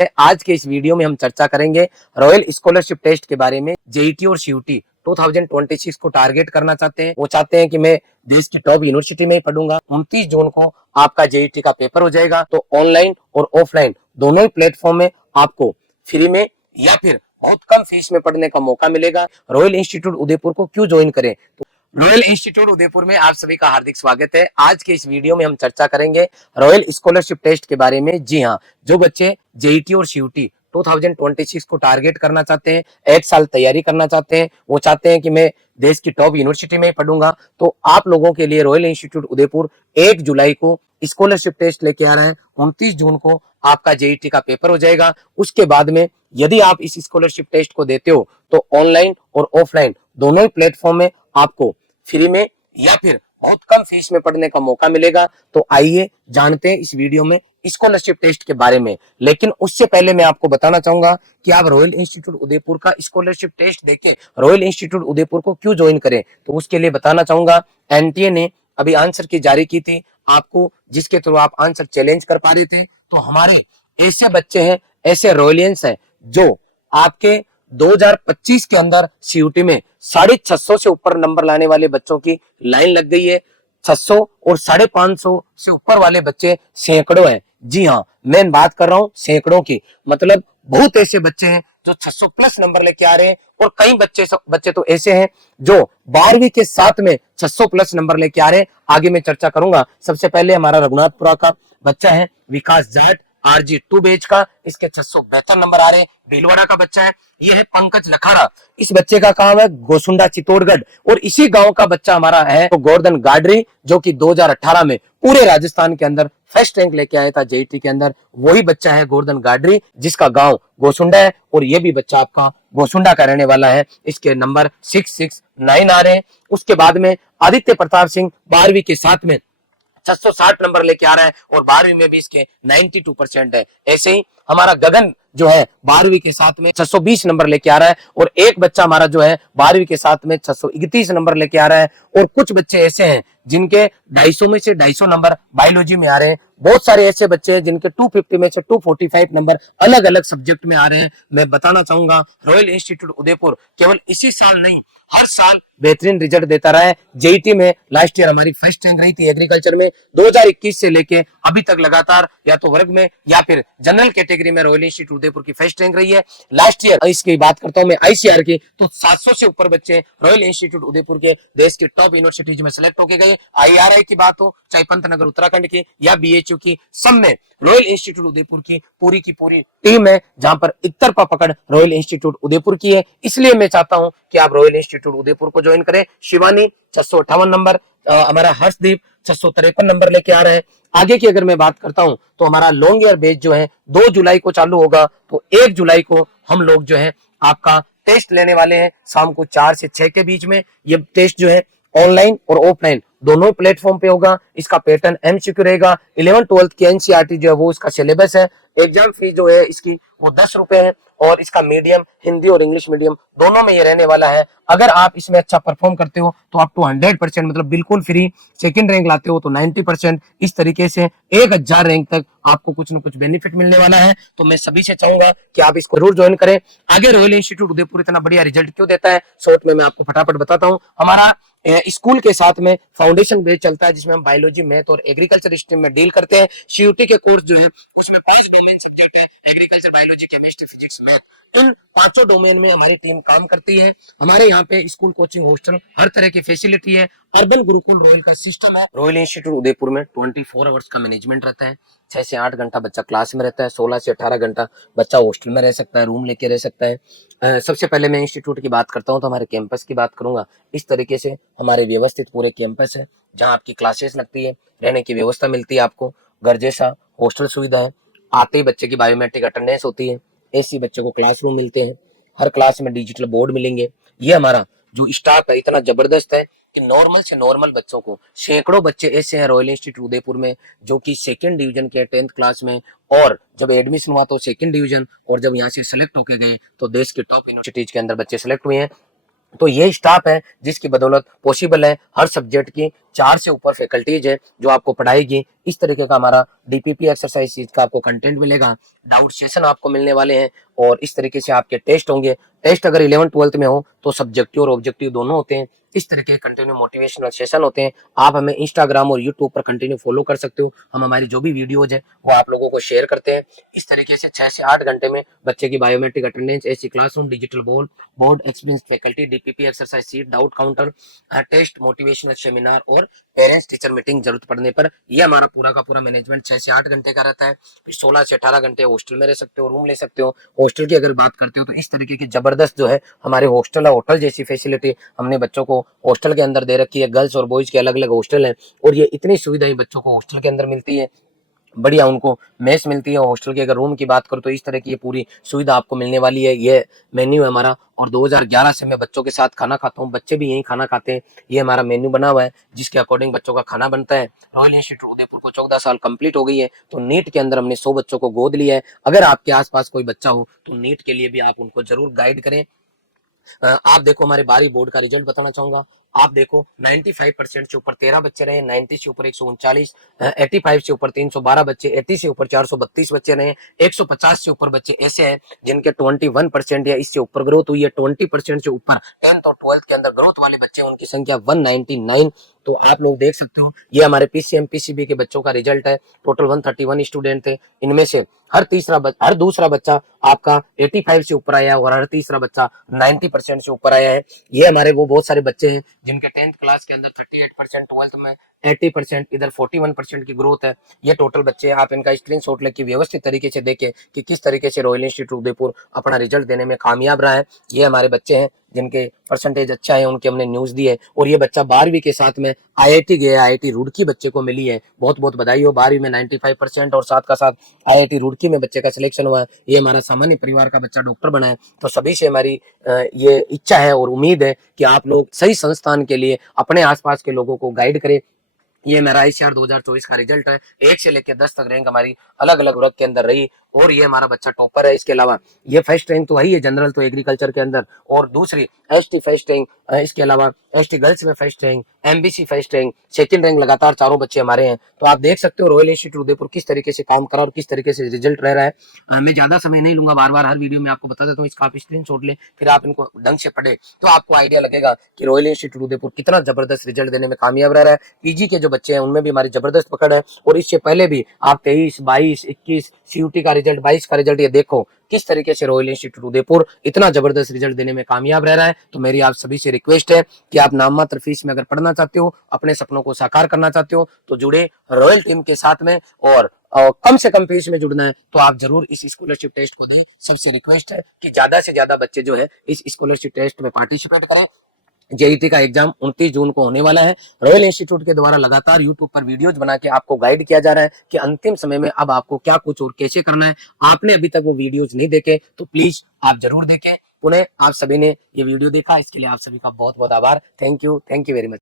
आज के इस वीडियो में हम चर्चा करेंगे रॉयल स्कॉलरशिप टेस्ट के बारे में। जेईटी और सीयूटी 2026 को टारगेट करना चाहते हैं। वो चाहते हैं कि मैं देश की टॉप यूनिवर्सिटी में ही पढ़ूंगा। 29 जून को आपका जेईटी का पेपर हो जाएगा। तो ऑनलाइन और ऑफलाइन दोनों ही प्लेटफॉर्म में आपको फ्री में या फिर बहुत कम फीस में पढ़ने का मौका मिलेगा। रॉयल इंस्टीट्यूट उदयपुर को क्यों ज्वाइन करें? रॉयल इंस्टीट्यूट उदयपुर में आप सभी का हार्दिक स्वागत है। आज के इस वीडियो में हम चर्चा करेंगे रॉयल स्कॉलरशिप टेस्ट के बारे में। जी हाँ, जो बच्चे जेईटी और सीयूटी 2026 को टारगेट करना चाहते हैं, एक साल तैयारी करना चाहते हैं, वो चाहते हैं कि मैं देश की टॉप यूनिवर्सिटी में पढ़ूंगा, तो आप लोगों के लिए रॉयल इंस्टीट्यूट उदयपुर 1 जुलाई को स्कॉलरशिप टेस्ट लेके आ रहे हैं। 29 जून को आपका जेईटी का पेपर हो जाएगा। उसके बाद में यदि आप इस स्कॉलरशिप टेस्ट को देते हो तो ऑनलाइन और ऑफलाइन दोनों ही प्लेटफॉर्म में आपको फ्री में या फिर बहुत कम फीस में पढ़ने का मौका मिलेगा। तो आइए जानते हैं इस वीडियो में स्कॉलरशिप टेस्ट के बारे में। लेकिन उससे पहले मैं आपको बताना चाहूंगा कि आप रॉयल इंस्टीट्यूट उदयपुर का स्कॉलरशिप टेस्ट देके रॉयल इंस्टीट्यूट उदयपुर को क्यों ज्वाइन करें। तो उसके लिए बताना चाहूंगा, एनटीए ने अभी आंसर की जारी की थी आपको, जिसके थ्रू आप आंसर चैलेंज कर पा रहे थे। तो हमारे ऐसे बच्चे हैं, ऐसे रॉयलियंस हैं जो आपके 2025 के अंदर सीयूटी में 650 से ऊपर नंबर लाने वाले बच्चों की लाइन लग गई है। 600 और 550 से ऊपर वाले बच्चे सैकड़ों हैं। जी हाँ, मैं बात कर रहा हूँ सैकड़ों की। मतलब बहुत ऐसे बच्चे हैं जो 600 प्लस नंबर लेके आ रहे हैं, और कई बच्चे तो ऐसे हैं जो 12वीं के साथ में 600 प्लस नंबर लेके आ रहे हैं। आगे मैं चर्चा करूंगा। सबसे पहले हमारा रघुनाथपुरा का बच्चा है विकास जाट, RG2 बैच का, इसके 672 नंबर आ रहे हैं। भीलवाड़ा का बच्चा है, ये है पंकज लखाड़ा, इस बच्चे का काम है गोसुंडा चित्तौड़गढ़, और इसी गांव का बच्चा हमारा है तो गोवर्धन गाडरी, जो कि 2018 में पूरे राजस्थान के अंदर फर्स्ट रैंक लेके आया था जेईटी के अंदर। वही बच्चा है गोवर्धन गाडरी, जिसका गांव गोसुंडा है, और ये भी बच्चा आपका गोसुंडा का रहने वाला है। इसके नंबर 669 आ रहे हैं। उसके बाद में आदित्य प्रताप सिंह 12वीं के साथ में 660 नंबर लेके आ रहा है, और 12वीं में भी इसके 92% है। ऐसे ही हमारा गगन जो है 12वीं के साथ में 620 नंबर लेके आ रहा है, और एक बच्चा हमारा जो है 12वीं के साथ में 631 नंबर लेके आ रहा है। और कुछ बच्चे ऐसे हैं जिनके 250 में से 250 नंबर बायोलॉजी में आ रहे हैं। बहुत सारे ऐसे बच्चे हैं जिनके 250 में से 245 नंबर अलग अलग सब्जेक्ट में आ रहे हैं। मैं बताना चाहूंगा, रॉयल इंस्टीट्यूट उदयपुर केवल इसी साल नहीं, हर साल बेहतरीन रिजल्ट देता रहा है। जेईटी में लास्ट ईयर हमारी फर्स्ट रैंक रही थी एग्रीकल्चर में। 2021 से लेके अभी तक लगातार या तो वर्ग में या फिर जनरल कैटेगरी में रॉयल इंस्टीट्यूट उदयपुर की फर्स्ट रैंक रही है। लास्ट ईयर इसकी बात करता हूं मैं आईसीआर की, तो 700 से ऊपर बच्चे रॉयल इंस्टीट्यूट उदयपुर के देश की टॉप यूनिवर्सिटीज में सिलेक्ट होके गए। आईआरआई की बात हो, चाहे पंतनगर उत्तराखंड की या बीएचयू की, सब में रॉयल इंस्टीट्यूट उदयपुर की पूरी टीम है, जहां पर इकतरफा पकड़ रॉयल इंस्टीट्यूट उदयपुर की है। इसलिए मैं चाहता हूं कि आप रॉयल इंस्टीट्यूट उदयपुर को ज्वाइन करें। शिवानी 658 नंबर, हमारा हर्षदीप 653 नंबर लेके आ रहे हैं। आगे की अगर मैं बात करता हूं तो हमारा लॉन्ग ईयर बैच जो है 2 जुलाई को चालू होगा। तो 1 जुलाई को हम लोग जो है आपका टेस्ट लेने वाले हैं शाम को 4 से 6 के बीच में। ये टेस्ट जो है ऑनलाइन और ऑफलाइन दोनों प्लेटफॉर्म पे होगा। इसका पैटर्न एमसीक्यू रहेगा। 11-12 की एनसीईआरटी जो है वो इसका सिलेबस है। एग्जाम फीस जो है इसकी वो 10 रुपए है, और इसका मीडियम हिंदी और इंग्लिश मीडियम दोनों में ये रहने वाला है। अगर आप इसमें अच्छा परफॉर्म करते हो तो आप तो 100% मतलब बिल्कुल फ्री, सेकंड रैंक लाते हो तो 90%, इस तरीके से 1000 रैंक तक आपको कुछ न कुछ बेनिफिट मिलने वाला है। तो मैं सभी से चाहूंगा कि आप इसको जरूर ज्वाइन करें। आगे रॉयल इंस्टीट्यूट उदयपुर इतना बढ़िया रिजल्ट क्यों देता है, शॉर्ट में मैं आपको फटाफट बताता हूँ। हमारा स्कूल के साथ में फाउंडेशन बैच चलता है, जिसमें हम बायोलॉजी, मैथ और एग्रीकल्चर स्ट्रीम में डील करते हैं। सीयूटी के कोर्स जो है उसमें 5 डोमेन सब्जेक्ट है, agriculture, biology, chemistry, physics, math. इन 5 डोमेन में हमारी टीम काम करती है। हमारे यहाँ पे स्कूल, कोचिंग, हॉस्टल, हर तरह की फैसिलिटी है। अर्बन गुरुकुल रॉयल का सिस्टम है। रॉयल इंस्टीट्यूट उदयपुर में 24 आवर्स का मैनेजमेंट रहता है। 6 से 8 घंटा बच्चा क्लास में रहता है, 16 से 18 घंटा बच्चा हॉस्टल में रह सकता है, रूम लेके रह सकता है। सबसे पहले मैं इंस्टीट्यूट की बात करता हूँ तो हमारे कैंपस की बात करूंगा। इस तरीके से हमारे व्यवस्थित पूरे कैंपस है, जहाँ आपकी क्लासेस लगती है, रहने की व्यवस्था मिलती है आपको, घर जैसा हॉस्टल सुविधा है। आते ही बच्चे की बायोमेट्रिक अटेंडेंस होती है, एसी बच्चे को क्लासरूम मिलते हैं, हर क्लास में डिजिटल बोर्ड मिलेंगे। ये हमारा जो स्टाफ है इतना जबरदस्त है कि नॉर्मल से नॉर्मल बच्चों को, सैकड़ों बच्चे ऐसे हैं रॉयल इंस्टीट्यूट उदयपुर में जो कि सेकंड डिवीजन के 10th क्लास में, और जब एडमिशन हुआ तो सेकंड डिवीजन, और जब यहाँ से सिलेक्ट होके गए तो देश के टॉप यूनिवर्सिटीज के अंदर बच्चे सिलेक्ट हुए हैं। तो ये स्टाफ है जिसकी बदौलत पॉसिबल है हर सब्जेक्ट की 4 से ऊपर फैकल्टीज है जो आपको पढ़ाएगी। इस तरीके का हमारा डीपीपी एक्सरसाइज का आपको कंटेंट मिलेगा, डाउट सेशन आपको मिलने वाले हैं और इस तरीके से आपके टेस्ट होंगे। टेस्ट अगर 11th-12th में हो तो सब्जेक्टिव और ऑब्जेक्टिव दोनों होते हैं। इस तरीके के कंटिन्यू मोटिवेशनल सेशन होते हैं। आप हमें इंस्टाग्राम और यूट्यूब पर कंटिन्यू फॉलो कर सकते हो। हम हमारी जो भी वीडियोज है वो आप लोगों को शेयर करते हैं। इस तरीके से 6 से 8 घंटे में बच्चे की biometric attendance, AC classroom, digital board experience faculty, DPP exercise sheet, doubt counter, test, motivational seminar और पेरेंट्स टीचर मीटिंग जरूरत पड़ने पर ये हमारा पूरा का पूरा मैनेजमेंट 6 से 8 घंटे का रहता है। फिर 16 से 18 घंटे हॉस्टल में रह सकते हो, रूम ले सकते हो। हॉस्टल की अगर बात करते हो तो इस तरीके की जबरदस्त जो है हमारे हॉस्टल है, होटल जैसी फैसिलिटी हमने बच्चों को हॉस्टल के अंदर दे रखी है। गर्ल्स और बॉयज के अलग अलग हॉस्टल है और ये इतनी सुविधाएं बच्चों को हॉस्टल के अंदर मिलती है, बढ़िया उनको मेस मिलती है। हॉस्टल की अगर रूम की बात करो तो इस तरह की ये पूरी सुविधा आपको मिलने वाली है। ये मेन्यू है हमारा और 2011 से मैं बच्चों के साथ खाना खाता हूँ, बच्चे भी यही खाना खाते हैं। ये हमारा मेन्यू बना हुआ है जिसके अकॉर्डिंग बच्चों का खाना बनता है। रॉयल इंस्टीट्यूट उदयपुर को 14 साल कंप्लीट हो गई है तो नीट के अंदर हमने 100 बच्चों को गोद लिया है। अगर आपके आसपास कोई बच्चा हो तो नीट के लिए भी आप उनको जरूर गाइड करें। आप देखो हमारे 12वीं बोर्ड का रिजल्ट बताना चाहूंगा। आप देखो 95% से ऊपर 13 बच्चे रहे, 90 से ऊपर 139, 85 से ऊपर 312 बच्चे, 80 से ऊपर 432 बच्चे रहे, 150 से ऊपर बच्चे ऐसे हैं जिनके 21% या इससे ऊपर ग्रोथ हुई है। 20% से ऊपर 10th और 12th के अंदर ग्रोथ वाले बच्चे, उनकी संख्या 199। तो आप लोग देख सकते हो ये हमारे पीसीएम पीसीबी के बच्चों का रिजल्ट है। टोटल 131 स्टूडेंट थे, इनमें से हर दूसरा बच्चा आपका 85 से ऊपर आया है और हर तीसरा बच्चा 90% से ऊपर आया है। ये हमारे वो बहुत सारे बच्चे हैं जिनके 10th क्लास के अंदर 38%, 12th में 80%, इधर 41% की ग्रोथ है। ये टोटल बच्चे हैं। आप इनका स्क्रीनशॉट लेके व्यवस्थित तरीके से देखें कि किस तरीके से रॉयल इंस्टीट्यूट उदयपुर अपना रिजल्ट देने में कामयाब रहा है। ये हमारे बच्चे हैं जिनके परसेंटेज अच्छा है, उनके हमने न्यूज दी है। और ये बच्चा 12वीं के साथ में आईआईटी गया, आईआईटी रुड़की बच्चे को मिली है। बहुत बहुत बधाई हो। 12वीं में 95% और साथ का साथ आईआईटी रुड़की में बच्चे का सिलेक्शन हुआ है। ये हमारा सामान्य परिवार का बच्चा डॉक्टर बना है। तो सभी से हमारी ये इच्छा है और उम्मीद है कि आप लोग सही संस्थान के लिए अपने आसपास के लोगों को गाइड करें। ये मेरा आईसीआर 2024 का रिजल्ट है। 1 से लेकर 10 तक रैंक हमारी अलग अलग वर्ग के अंदर रही और ये हमारा बच्चा टॉपर है। इसके अलावा ये फर्स्ट रैंक तो वही है जनरल तो एग्रीकल्चर के अंदर, और दूसरी एसटी फर्स्ट रैंक, इसके अलावा एसटी गर्ल्स में first rank, MBC first rank, second rank, लगातार चारों बच्चे हमारे हैं। तो आप देख सकते हो रॉयल इंस्टीट्यूट उदयपुर किस तरीके से काम करा और किस तरीके से रिजल्ट रह रहा है। मैं ज्यादा समय नहीं लूंगा, बार बार हर वीडियो में आपको बता देता हूँ। इसका आप स्क्रीनशॉट ले, फिर आप इनको ढंग से पढ़े तो आपको आइडिया लगेगा कि रॉयल इंस्टीट्यूट उदयपुर कितना जबरदस्त रिजल्ट देने में कामयाब रह रहा है। पीजी के जो बच्चे हैं उनमें भी हमारी जबरदस्त पकड़ है और इससे पहले भी आप 23, 22, 21 सीयूटी का रिजल्ट, 22 का रिजल्ट, ये देखो किस तरीके से रॉयल इंस्टीट्यूट उदयपुर इतना जबरदस्त रिजल्ट देने में कामयाब रह रहा है। तो मेरी आप सभी से रिक्वेस्ट है कि आप नाम मात्र फीस में अगर पढ़ना चाहते हो, अपने सपनों को साकार करना चाहते हो तो जुड़े रॉयल टीम के साथ में, और कम से कम फीस में जुड़ना है तो आप जरूर इस स्कॉलरशिप टेस्ट को दें। सबसे रिक्वेस्ट है कि ज्यादा से ज्यादा बच्चे जो है इस स्कॉलरशिप टेस्ट में पार्टिसिपेट करें। जेईटी का एग्जाम 29 जून को होने वाला है। रॉयल इंस्टीट्यूट के द्वारा लगातार यूट्यूब पर वीडियोज बना के आपको गाइड किया जा रहा है कि अंतिम समय में अब आपको क्या कुछ और कैसे करना है। आपने अभी तक वो वीडियोज नहीं देखे तो प्लीज आप जरूर देखें। पुनः आप सभी ने ये वीडियो देखा, इसके लिए आप सभी का बहुत बहुत आभार। Thank you very much.